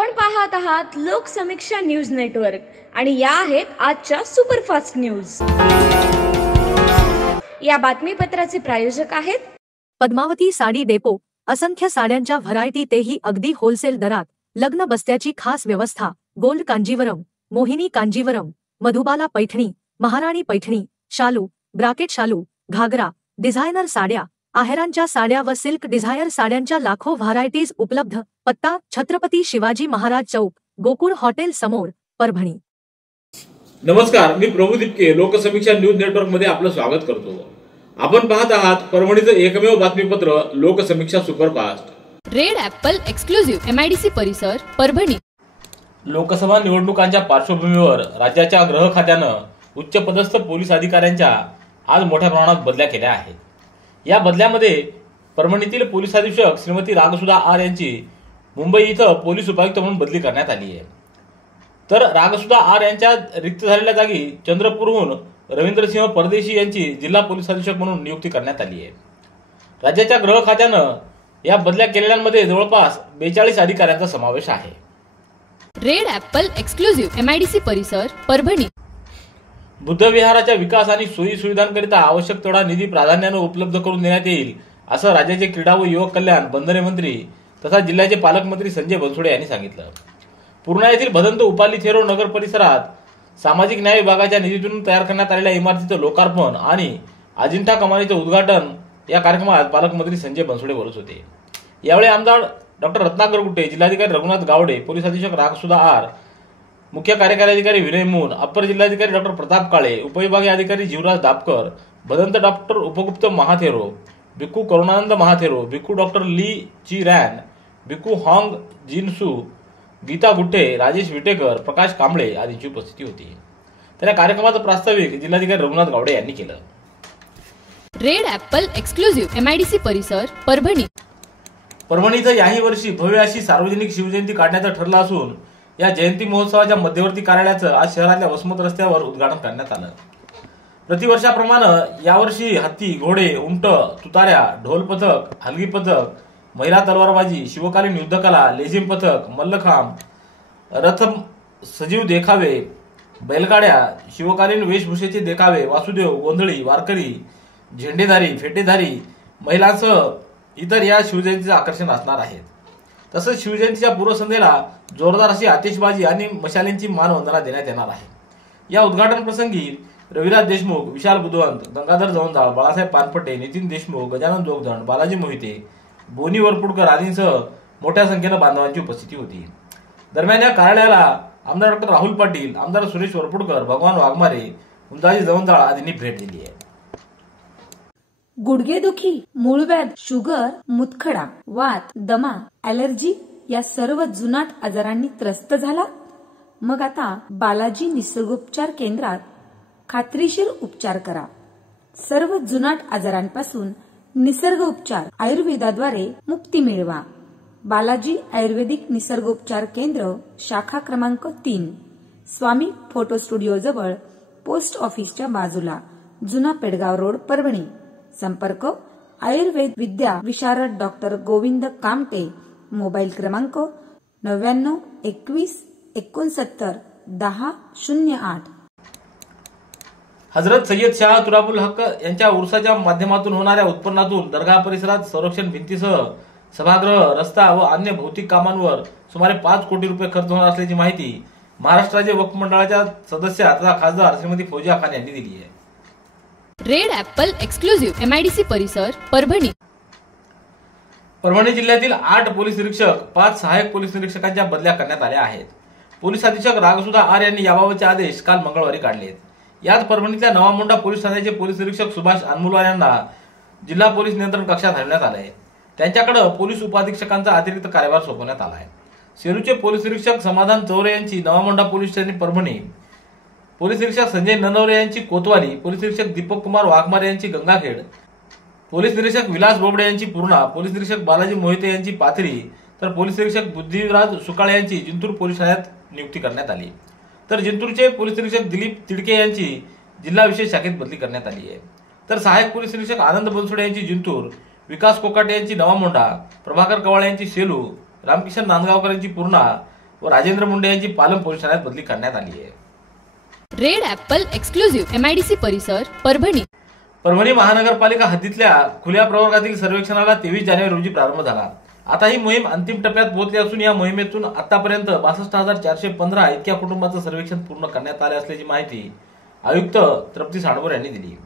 आपण पाहत आहात लोकसमीक्षा न्यूज नेटवर्क आणि या आहेत आजच्या सुपरफास्ट न्यूज। या बातमीपत्राचे प्रायोजक आहेत पद्मावती साडी डेपो। असंख्य साड्यांच्या व्हरायटी, तेही अगदी होलसेल दरात। लग्न बस्त्याची खास व्यवस्था। गोल्ड कांजीवरम, मोहिनी कांजीवरम, मधुबाला पैठणी, महाराणी पैठणी, शालू, ब्राकेट शालू, घागरा, डिझायनर साड्या, आहेरांच्या साड्या व सिल्क डिझायर साड्यांच्या लाखो व्हरायटीज उपलब्ध। पत्ता: छत्रपती शिवाजी महाराज चौक, गोकुळ हॉटेल समोर, परभणी। नमस्कार, मी प्रभू दिपके लोकसमीक्षा न्यूज नेटवर्क मध्ये आपलं स्वागत करतो। आपण पाहत आहात परभणीचं एकमेव बातमीपत्र Loksamiksha superfast. Red Apple exclusive MIDC परिसर, परभणी। लोकसभा निवडणुकांच्या पार्श्वभूमीवर राज्याच्या गृह खात्यानं उच्चपदस्थ पोलीस अधिकाऱ्यांच्या आज मोठ्या प्रमाणात बदल्या केल्या आहेत। या बदल्यामध्ये परभणीतील पोलीस अधीक्षक श्रीमती रागसुधा आर यांची मुंबई इथं पोलीस उपायुक्त म्हणून बदली करण्यात आली आहे। तर रागसुधा आर यांच्या रिक्त झालेल्या जागी चंद्रपूरहून रवींद्रसिंह परदेशी यांची जिल्हा पोलीस अधीक्षक म्हणून नियुक्ती करण्यात आली आहे। राज्याच्या गृह खात्यानं या बदल्या केलेल्यांमध्ये जवळपास 42 अधिकाऱ्यांचा समावेश आहे। रेड ॲपल एक्सक्लुझिव्ह MIDC परिसर, परभणी। बुद्ध विहाराच्या विकास आणि सोयी सुविधांकरिता आवश्यक तेवढा निधी प्राधान्याने उपलब्ध करून देण्यात येईल, असं राज्याचे क्रीडा व युवक कल्याण, बंदरे मंत्री तथा जिल्ह्याचे पालकमंत्री संजय बनसोडे यांनी सांगितलं। पूर्णा येथील भदंत उपाली थेरो नगर परिसरात सामाजिक न्याय विभागाच्या निधीतून तयार करण्यात आलेल्या इमारतीचं लोकार्पण आणि अजिंठा कमानीचं उद्घाटन या कार्यक्रमात पालकमंत्री संजय बनसोडे बोलत होते। यावेळी आमदार डॉक्टर रत्नाकर गुट्टे, जिल्हाधिकारी रघुनाथ गावडे, पोलीस अधीक्षक रागसुधा आर, मुख्य कार्यकारी अधिकारी विनय मून, अप्पर जिल्हाधिकारी डॉक्टर प्रताप काळे, उपविभागीय अधिकारी जीवराज दापकर, भदंत डॉक्टर उपगुप्त महाथेरो, भिक्खू करुणानंद महाथेरो, भिक्खू डॉक्टर ली ची रॅन, भिक्खू हॉंग जिनसू, गीता गुट्टे, राजेश विटेकर, प्रकाश कांबळे आदींची उपस्थिती होती। तर या कार्यक्रमाचं प्रास्ताविक जिल्हाधिकारी रघुनाथ गावडे यांनी केलं। रेड ॲपल एक्सक्लुझिव्ह MIDC परिसर, परभणी। परभणीचं याही वर्षी भव्य अशी सार्वजनिक शिवजयंती काढण्याचं ठरलं असून या जयंती महोत्सवाच्या मध्यवर्ती कार्यालयाचं आज शहरातल्या वसमत रस्त्यावर उद्घाटन करण्यात आलं। प्रतिवर्षाप्रमाणे यावर्षी हत्ती, घोडे, उंट, तुताऱ्या, ढोल पथक, हलगी पथक, महिला तलवारबाजी, शिवकालीन युद्धकला, लेझिम पथक, मल्लखांब, रथ सजीव देखावे, बैलगाड्या, शिवकालीन वेशभूषेचे देखावे, वासुदेव, गोंधळी, वारकरी, झेंडेधारी, फेटेधारी, महिलांसह इतर या शिवजयंतीचे आकर्षण असणार आहेत। तसंच शिवजयंतीच्या पूर्वसंध्येला जोरदार अशी आतिषबाजी आणि मशालींची मानवंदना देण्यात येणार आहे। या उद्घाटन प्रसंगी रविराज देशमुख, विशाल बुधवंत, गंगाधर जवंजाळ, बाळासाहेब पानपटे, नितीन देशमुख, गजानन जोगदंड, बालाजी मोहिते, बोनी वरपुडकर आदींसह मोठ्या संख्येनं बांधवांची उपस्थिती होती। दरम्यान या कार्यालयाला आमदार डॉक्टर राहुल पाटील, आमदार सुरेश वरपुडकर, भगवान वाघमारे, उंदाजी जवंजाळ आदींनी भेट दिली आहे। गुडघेदुखी, मूळव्याध, शुगर, मुतखडा, वात, दमा, ॲलर्जी या सर्व जुनाट आजारांनी त्रस्त झाला? मग आता बालाजी निसर्गोपचार केंद्रात खात्रीशीर उपचार करा। सर्व जुनाट आजारांपासून निसर्ग उपचार आयुर्वेदाद्वारे मुक्ती मिळवा। बालाजी आयुर्वेदिक निसर्गोपचार केंद्र, शाखा क्रमांक 3, स्वामी फोटो स्टुडिओ जवळ, पोस्ट ऑफिसच्या बाजूला, जुना पेडगाव रोड, परभणी। संपर्क: आयुर्वेद विद्या विशारद डॉक्टर गोविंद कामटे, मोबाईल क्रमांक 99 21 69 10 08। हजरत सय्यद शाह तुराबुल हक यांच्या उर्साच्या माध्यमातून होणाऱ्या उत्पन्नातून दरगाह परिसरात संरक्षण भिंतीसह सभागृह, रस्ता व अन्य भौतिक कामांवर सुमारे 5 कोटी रुपये खर्च होणार असल्याची माहिती महाराष्ट्र वक्फ मंडळाच्या सदस्या तथा खासदार श्रीमती फौजिया खान यांनी दिली आहे। रेड ॲपल एक्सक्लुझिव्ह MIDC परिसर, परभणी। परभणी जिल्ह्यातील 8 पोलीस निरीक्षक, 5 सहाय्यक पोलीस निरीक्षकांच्या बदल्या करण्यात आल्या आहेत। पोलीस अधीक्षक रागसुधा आर यांनी याबाबतचे आदेश काल मंगळवारी काढले। यात परभणीतल्या नवामोंडा पोलीस ठाण्याचे पोलीस निरीक्षक सुभाष अनमुलवार यांना जिल्हा पोलीस नियंत्रण कक्षात हलवण्यात आले आहे। त्यांच्याकडे पोलीस उपाधीक्षकांचा अतिरिक्त कार्यभार सोपवण्यात आला आहे। सेलूचे पोलीस निरीक्षक समाधान चौरे यांची नवामोंडा पोलीस स्टेशन परभणी, पोलीस निरीक्षक संजय ननवरे यांची कोतवाली, पोलीस निरीक्षक दीपक कुमार वाघमारे यांची गंगाखेड, पोलीस निरीक्षक विलास बोबडे यांची पूर्णा, पोलीस निरीक्षक बालाजी मोहिते यांची पाथरी, तर पोलीस निरीक्षक बुद्धिराज सुकाळे यांची जिंतूर पोलीस ठाण्यात नियुक्ती करण्यात आली। तर जिंतूरचे पोलीस निरीक्षक दिलीप तिडके यांची जिल्हा विशेष शाखेत बदली करण्यात आली आहे। तर सहाय्यक पोलीस निरीक्षक आनंद बनसोडे यांची जिंतूर, विकास कोकाटे यांची नवामोंडा, प्रभाकर कवाळे यांची सेलू, रामकिशन नांदगावकर यांची पूर्णा, व राजेंद्र मुंडे यांची पालम पोलीस ठाण्यात बदली करण्यात आली आहे. रेड ॲपल एक्सक्लुझिव्ह MIDC परिसर परभणी. परभणी महानगरपालिका हद्दीतल्या खुल्या प्रवर्गातील सर्वेक्षणाला 23 जानेवारी रोजी प्रारंभ झाला. आता ही मोहीम अंतिम टप्प्यात पोहोचली असून या मोहिमेतून आतापर्यंत 62,415 इतक्या कुटुंबांचं सर्वेक्षण पूर्ण करण्यात आले असल्याची माहिती आयुक्त तृप्ती सांडभोर यांनी दिली.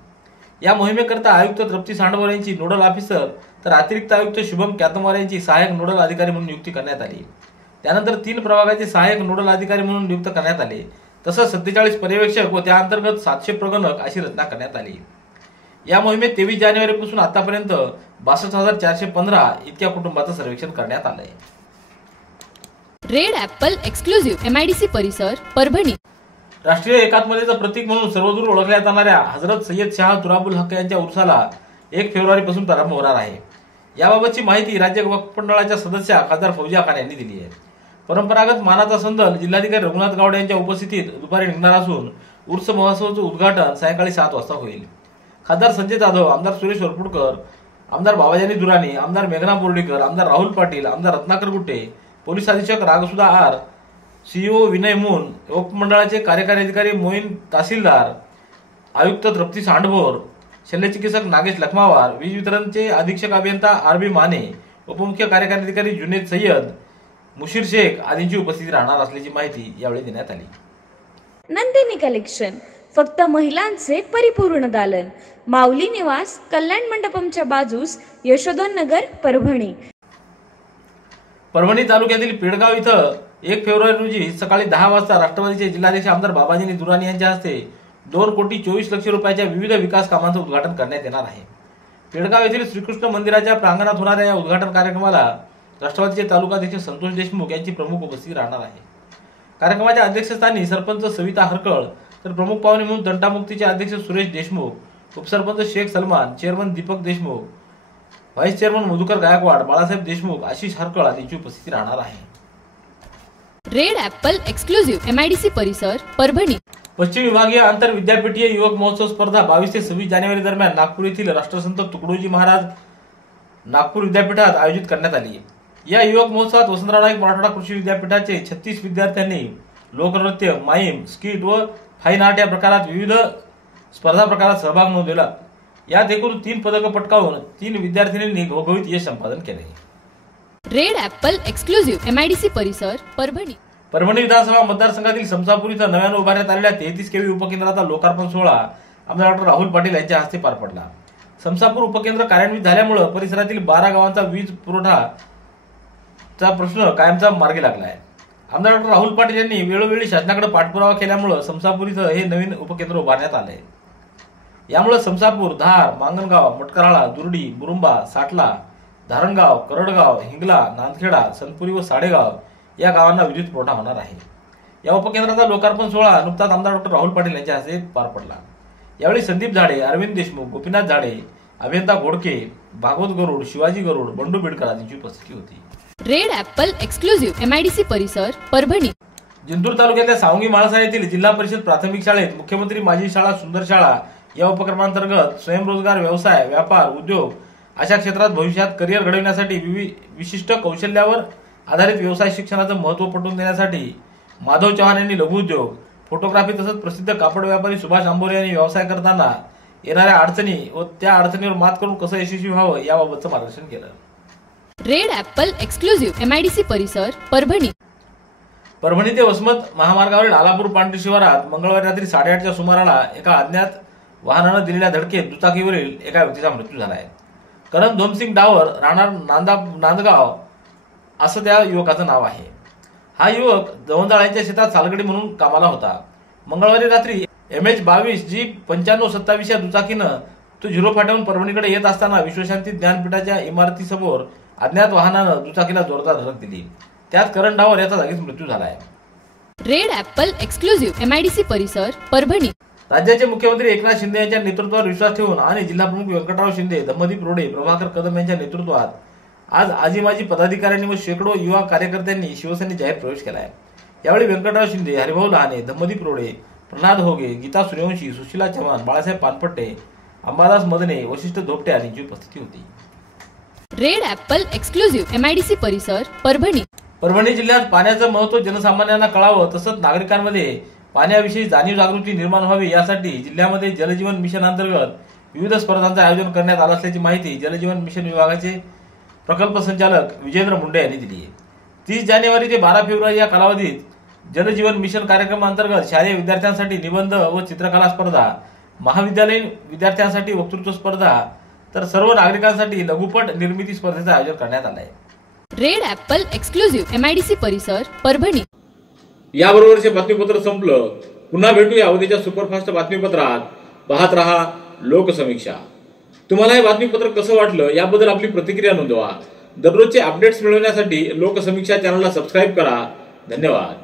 या मोहिमेकरता आयुक्त तृप्ती सांडभोर यांची नोडल ऑफिसर तर अतिरिक्त आयुक्त शुभम कॅतमवार यांची सहाय्यक नोडल अधिकारी म्हणून नियुक्ती करण्यात आली. त्यानंतर 3 प्रभागाचे सहाय्यक नोडल अधिकारी म्हणून नियुक्त करण्यात आले. तसंच 47 पर्यवेक्षक व त्या अंतर्गत 700 प्रगणक अशी रचना करण्यात आली. या मोहिमेत 23 जानेवारीपासून आतापर्यंत 62,415 इतक्या कुटुंबाचं सर्वेक्षण करण्यात आलंय. रेड ॲपल एक्सक्लुझिव्ह MIDC परिसर परभणी. राष्ट्रीय एकात्मतेचं प्रतीक म्हणून सर्वदूर ओळखल्या जाणाऱ्या हजरत सय्यद शाह तुराबुल हक यांच्या उर्साला 1 फेब्रुवारीपासून प्रारंभ होणार आहे. याबाबतची माहिती राज्य वक्फ मंडळाच्या सदस्या खासदार फौजिया खान यांनी दिली आहे. परंपरागत मानाचा संदल जिल्हाधिकारी रघुनाथ गावडे यांच्या उपस्थितीत दुपारी निघणार असून उर्स महोत्सवाचं उद्घाटन सायंकाळी 7 वाजता होईल. खासदार संजय जाधव, आमदार सुरेश वरपुडकर, आमदार बाबाजानी दुराणी, आमदार मेघना बोर्डीकर, आमदार राहुल पाटील, आमदार रत्नाकर गुट्टे, पोलीस अधीक्षक रागसुधा आर, CEO विनय मून, उपमंडळाचे कार्यकारी अधिकारी मोईन तहसीलदार, आयुक्त तृप्ती सांडभोर, शल्यचिकित्सक नागेश लखमावार, वीज वितरणचे अधीक्षक अभियंता RB माने, उपमुख्य कार्यकारी अधिकारी जुनेद सय्यद, मुशीर शेख आदींची उपस्थिती राहणार असल्याची माहिती यावेळी देण्यात आली. नंदिनी कलेक्शन, फक्त महिलांचे परिपूर्ण दालन, माऊली निवास, कल्याण मंडपमच्या बाजूस, यशोधन नगर, परभणी. परभणी तालुक्यातील पेडगाव इथं 1 फेब्रुवारी रोजी सकाळी 10 वाजता राष्ट्रवादीचे जिल्हाध्यक्ष आमदार बाबाजी दुराणी यांच्या हस्ते 2,24,00,000 रुपयाच्या विविध विकास कामांचं उद्घाटन करण्यात येणार आहे. पेडगाव येथील श्रीकृष्ण मंदिराच्या प्रांगणात होणाऱ्या या उद्घाटन कार्यक्रमाला राष्ट्रवादीचे तालुकाध्यक्ष संतोष देशमुख यांची प्रमुख उपस्थिती राहणार आहे. कार्यक्रमाच्या अध्यक्षस्थानी सरपंच सविता हरकळ, तर प्रमुख पाहुणे म्हणून तंटामुक्तीचे अध्यक्ष सुरेश देशमुख, उपसरपंच Shaikh Salman, chairman Deepak Deshmukh, vice chairman Madhukar Gaikwad, Balasaheb Deshmukh, Ashish Harkal आदींची उपस्थिती राहणार आहे. रेड ॲपल एक्सक्लुझिव्ह MIDC परिसर परभणी. पश्चिम विभागीय आंतर विद्यापीठीय युवक महोत्सव स्पर्धा 22 ते 26 जानेवारी दरम्यान नागपूर येथील राष्ट्रसंत तुकडोजी महाराज नागपूर विद्यापीठात आयोजित करण्यात आली. या युवक महोत्सवात वसंतराव नाईक मराठवाडा कृषी विद्यापीठाचे 36 विद्यार्थ्यांनी लोकनृत्य, माईम, स्किट व फाईन आर्ट या प्रकारात विविध स्पर्धा प्रकारात सहभाग नोंदवला. यात एकूण 3 पदकं पटकावून 3 विद्यार्थिनींनी घवघवीत यश संपादन केले. रेड ॲपल एक्सक्लुझिव्ह MIDC परिसर परभणी. परभणी विधानसभा मतदारसंघातील समसापूर इथं नव्यानं उभारण्यात आलेल्या 33 kV उपकेंद्राचा लोकार्पण सोहळा आमदार डॉ. राहुल पाटील यांच्या हस्ते पार पडला. समसापूर उपकेंद्र कार्यान्वित झाल्यामुळे परिसरातील 12 गावांचा वीज पुरवठाचा प्रश्न कायमचा मार्गी लागला आहे. आमदार डॉ. राहुल पाटील यांनी वेळोवेळी शासनाकडे पाठपुरावा केल्यामुळे समसापूर इथं हे नवीन उपकेंद्र उभारण्यात आले. यामुळे समसापूर, धार, मांगणगाव, मटकराळा, दुर्डी, बुरुंबा, साटला, धारणगाव, करडगाव, हिंगला, नांदखेडा, सनपुरी व साडेगाव या गावांना विद्युत पुरवठा होणार आहे. या उपकेंद्राचा लोकार्पण सोहळा नुकताच आमदार डॉ. राहुल पाटील यांच्या हस्ते पार पडला. यावेळी संदीप झाडे, अरविंद देशमुख, गोपीनाथ झाडे, अभियंता घोडके, भागवत गरुड, शिवाजी गरुड, बंडू बिडकर आदींची उपस्थिती होती. रेड ॲपल एक्सक्लुझिव्ह MIDC परिसर परभणी. जिंतूर तालुक्यातल्या सावंगी माळसा येथील जिल्हा परिषद प्राथमिक शाळेत मुख्यमंत्री माझी शाळा सुंदर शाळा या उपक्रमांतर्गत स्वयंरोजगार, व्यवसाय, व्यापार, उद्योग अशा क्षेत्रात भविष्यात करिअर घडविण्यासाठी विशिष्ट कौशल्यावर आधारित व्यवसाय शिक्षणाचं महत्त्व पटवून देण्यासाठी माधव चव्हाण यांनी लघुउद्योग, फोटोग्राफी तसंच प्रसिद्ध कापड व्यापारी सुभाष आंबोरे यांनी व्यवसाय करताना येणाऱ्या अडचणी व त्या अडचणीवर मात करून कसं यशस्वी व्हावं याबाबतचं मार्गदर्शन केलं. रेड ॲपल एक्सक्लुझिव्ह MIDC परिसर परभणी. परभणी ते वसमत महामार्गावरील आलापूर पांढरी शिवारात मंगळवारी रात्री 8:30च्या सुमाराला एका अज्ञात वाहनानं दिलेल्या धडकेत दुचाकीवरील एका व्यक्तीचा मृत्यू झाला आहे. करण धोमसिंग डावर, राहणार नांदगाव असं त्या युवकाचं नाव आहे. हा युवक जवंजाळ यांच्या शेतात सालगडी म्हणून कामाला होता. मंगळवारी रात्री MH22 जीप 9527 या दुचाकीनं तो 0 फाट्याहून परभणीकडे येत असताना विश्वशांती ज्ञानपीठाच्या इमारतीसमोर अज्ञात वाहनानं दुचाकीला जोरदार धडक दिली. त्यात करण डावर याचा जागीच मृत्यू झाला आहे. रेड ॲपल एक्सक्लुझिव्ह MIDC परिसर परभणी. राज्याचे मुख्यमंत्री एकनाथ शिंदे यांच्या नेतृत्वावर विश्वास ठेवून आणि जिल्हाप्रमुख व्यंकटराव शिंदे, दमदीप रोडे, प्रभाकर कदम यांच्या नेतृत्वात आज आजी माजी पदाधिकाऱ्यांनी व शेकडो युवा कार्यकर्त्यांनी शिवसेनेत जाहीर प्रवेश केला आहे. यावेळी व्यंकटराव शिंदे, हरिभाऊ लहाने, दमदीप रोडे, प्रल्हाद होगे, गीता सूर्यवंशी, सुशीला चव्हाण, बाळासाहेब पानपट्टे, अंबादास मदने, वशिष्ठ धोपटे आदींची उपस्थिती होती. रेड ॲपल एक्सक्लुझिव्ह MIDC परिसर परभणी. परभणी जिल्ह्यात पाण्याचं महत्त्व जनसामान्यांना कळावं तसंच नागरिकांमध्ये पाण्याविषयी जाणीव जागृती निर्माण व्हावी यासाठी जिल्ह्यामध्ये जलजीवन मिशन अंतर्गत विविध स्पर्धांचं आयोजन करण्यात आलं असल्याची माहिती जलजीवन मिशन विभागाचे प्रकल्प संचालक विजेंद्र मुंडे यांनी दिली आहे. 30 जानेवारी ते 12 फेब्रुवारी या कालावधीत जलजीवन मिशन कार्यक्रमांतर्गत शालेय विद्यार्थ्यांसाठी निबंध व चित्रकला स्पर्धा, महाविद्यालयीन विद्यार्थ्यांसाठी वक्तृत्व स्पर्धा तर सर्व नागरिकांसाठी लघुपट निर्मिती स्पर्धेचं आयोजन करण्यात आलं आहे. रेड ॲपल एक्सक्लुझिव्ह MIDC परिसर परभणी. याबरोबरचे बातमीपत्र संपलं. पुन्हा भेटूया उद्याच्या सुपरफास्ट बातमीपत्रात. पाहत रहा लोकसमीक्षा. तुम्हाला हे बातमीपत्र कसं वाटलं याबद्दल आपली प्रतिक्रिया नोंदवा. दररोजचे अपडेट्स मिळवण्यासाठी लोकसमीक्षा चॅनलला सबस्क्राईब करा. धन्यवाद.